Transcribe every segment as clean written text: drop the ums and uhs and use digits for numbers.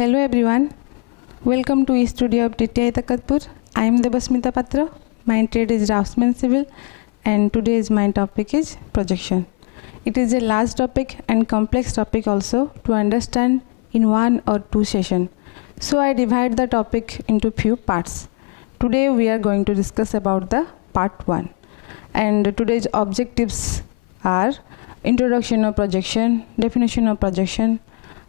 Hello everyone, welcome to studio of TTI Takatpur. I am Debasmita Patra. My trade is draftsman civil and today's my topic is projection. It is a large topic and complex topic also to understand in one or two sessions. So I divide the topic into few parts. Today we are going to discuss about the part 1 and today's objectives are introduction of projection, definition of projection,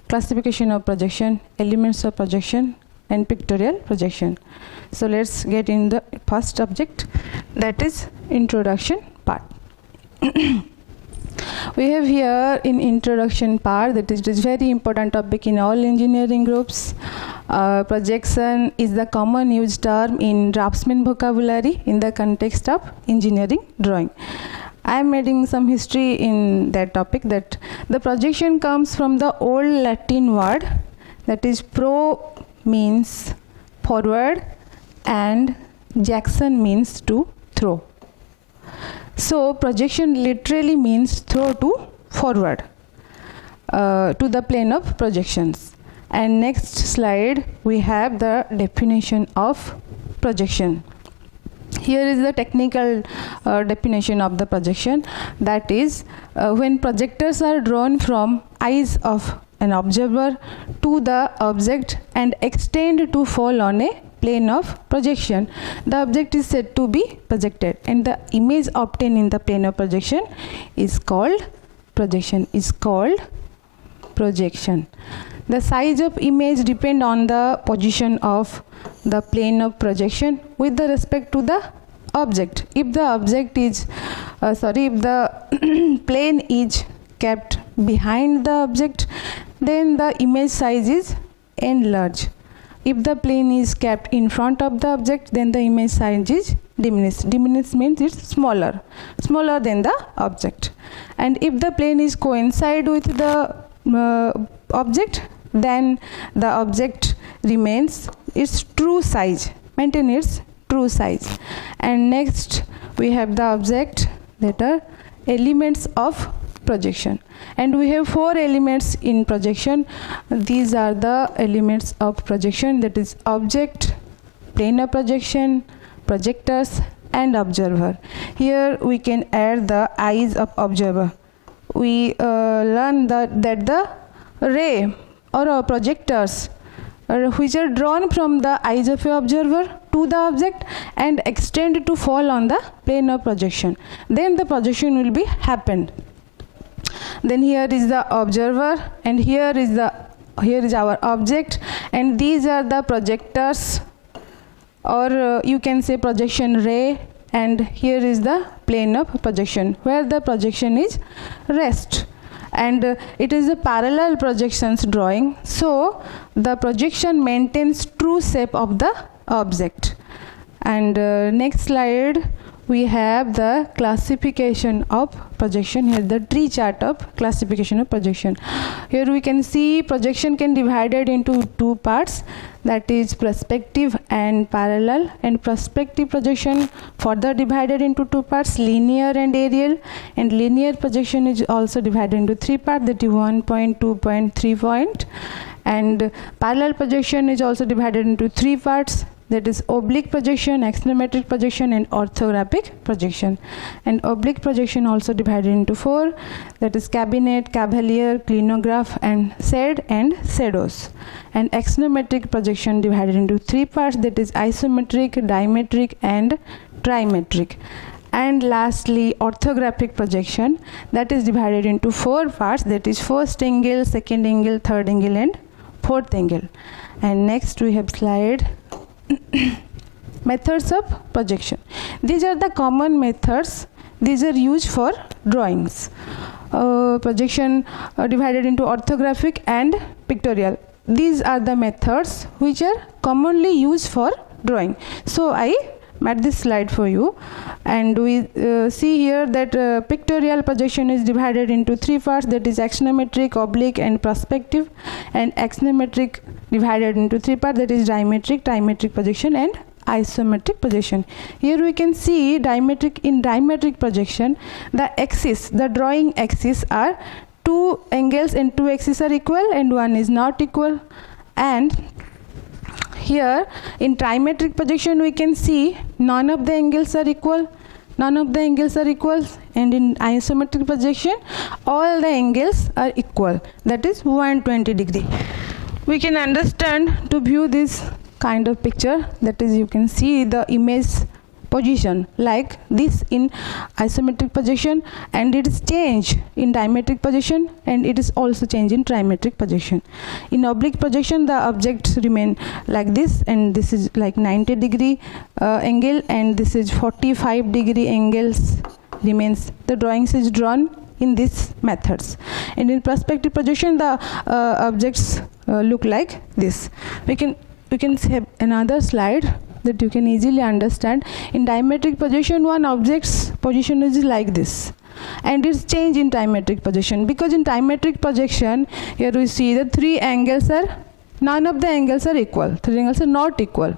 classification of projection, elements of projection and pictorial projection. So let's get in the first subject, that is introduction part. We have here in introduction part that is very important topic in all engineering groups. Projection is the common used term in draftsman vocabulary in the context of engineering drawing. I am adding some history in that topic, that the projection comes from the old Latin word, that is pro means forward and jackson means to throw. So projection literally means throw to forward to the plane of projections. And next slide we have the definition of projection. Here is the technical definition of the projection, that is when projectors are drawn from eyes of an observer to the object and extend to fall on a plane of projection, the object is said to be projected and the image obtained in the plane of projection is called projection. The size of image depend on the position of the plane of projection with the respect to the object. If the object is if the plane is kept behind the object, then the image size is enlarged. If the plane is kept in front of the object, then the image size is diminished. Diminished means it's smaller than the object. And if the plane is coincide with the object, then the object remains its true size, maintain its true size. And next we have the object, that are elements of projection, and we have 4 elements in projection. These are the elements of projection, that is object, plane of projection, projectors and observer. Here we can add the eyes of observer. We learn that the ray or projectors which are drawn from the eyes of an observer to the object and extend to fall on the plane of projection, then the projection will be happened. Then here is the observer and here is our object, and these are the projectors, or you can say projection ray, and here is the plane of projection where the projection is rest. And it is a parallel projections drawing, so the projection maintains true shape of the object. And next slide we have the classification of projection. Here the tree chart of classification of projection. Here we can see projection can be divided into 2 parts, that is perspective and parallel. And perspective projection further divided into 2 parts, linear and aerial. And linear projection is also divided into 3 parts, that is 1 point, 2 point, 3 point. And parallel projection is also divided into 3 parts, that is oblique projection, axonometric projection and orthographic projection. And oblique projection also divided into 4, that is cabinet, cavalier, clinograph and shade and shadows. And axonometric projection divided into 3 parts, that is isometric, dimetric and trimetric. And lastly orthographic projection, that is divided into 4 parts, that is first angle, second angle, third angle and fourth angle. And next we have slide methods of projection. These are the common methods, these are used for drawings. Projection divided into orthographic and pictorial. These are the methods which are commonly used for drawing. So I made this slide for you, and we see here that pictorial projection is divided into 3 parts, that is axonometric, oblique and perspective. And axonometric divided into 3 parts, that is dimetric, trimetric projection and isometric projection. Here we can see dimetric projection, the axis, the drawing axis are 2 angles and 2 axes are equal and one is not equal. And here in trimetric projection we can see none of the angles are equal, and in isometric projection all the angles are equal, that is 120 degree. We can understand to view this kind of picture, that is you can see the image position like this in isometric projection, and it is changed in diametric projection, and it is also changed in trimetric projection. In oblique projection the objects remain like this, and this is like 90 degree angle, and this is 45 degree angles remains. The drawings is drawn in these methods. And in perspective projection the objects look like this. We can have another slide that you can easily understand. In diametric projection one object's position is like this, and it's changed in trimetric projection, because in trimetric projection here we see the none of the angles are equal, three angles are not equal.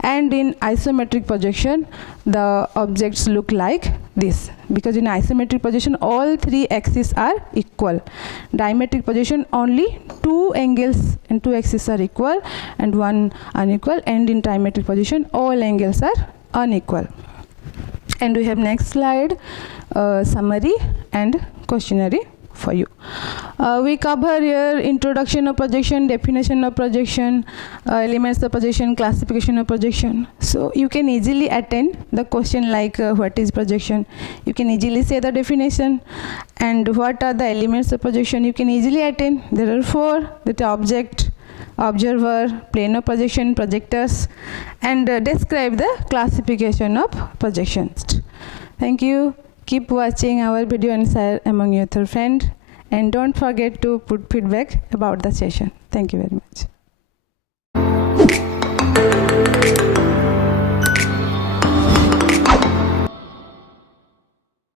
And in isometric projection the objects look like this, because in isometric projection all three axes are equal. Diametric projection only two angles and two axes are equal and one unequal, and in trimetric projection all angles are unequal. And we have next slide, summary and questionnaire for you. We cover here introduction of projection, definition of projection, elements of projection, classification of projection. So you can easily attend the question like what is projection, you can easily say the definition, and what are the elements of projection you can easily attend. There are four, that object, observer, plane of projection, projectors, and describe the classification of projections. Thank you. Keep watching our video and share among your friends, and don't forget to put feedback about the session. Thank you very much.